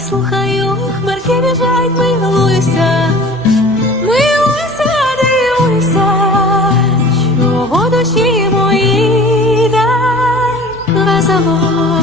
слухаю, хмарки біжать, милуюся, милуюся, дивуюся, чого душі моїй дай весело.